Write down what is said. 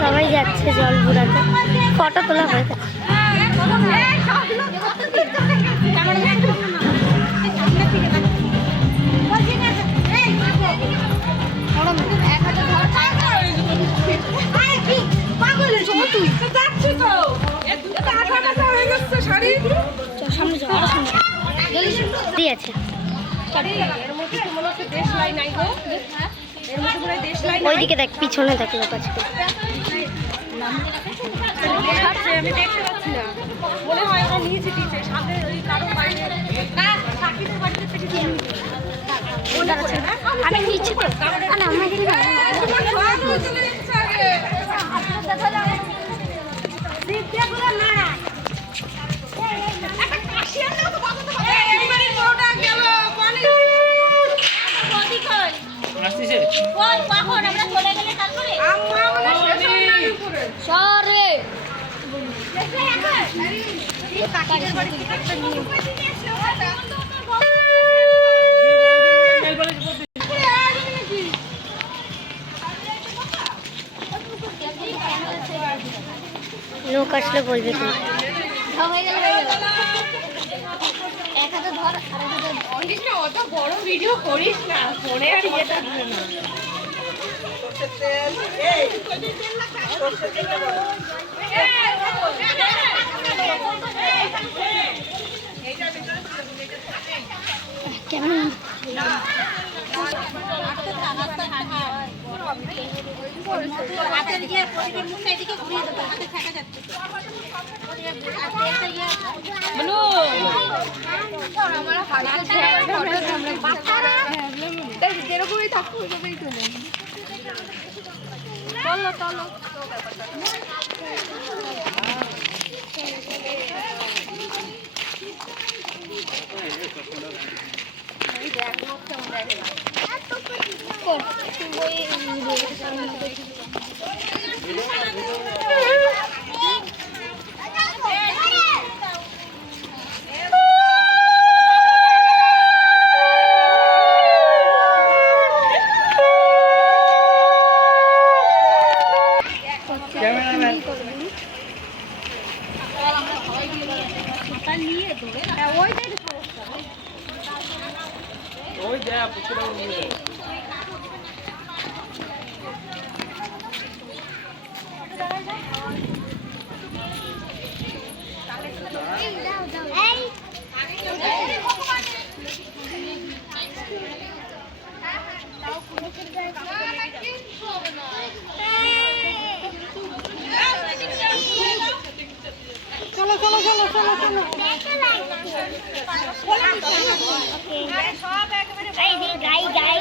সবাই যাচ্ছে জল ঘোরাতে, ফটো তোলা হয়ে গেছে। ওইদিকে দেখ, পিছনে দেখ লোক আছে। আমি দেখতে পাচ্ছি না, মনে হয় ওরা নিচে দিচ্ছে সামনে ওই কারো বাইরে সাকিবের বাড়িতে থেকে আমি নিচে লোক আসলে বলবে তো অত বড় ভিডিও করিস না, ফোনে আর ইয়ে থাকবে না। কেমন যেরকমই থাকবো ওইভাবেই তুলে চলো চলো। চলো চলো চলো চলো চলো গাই গাই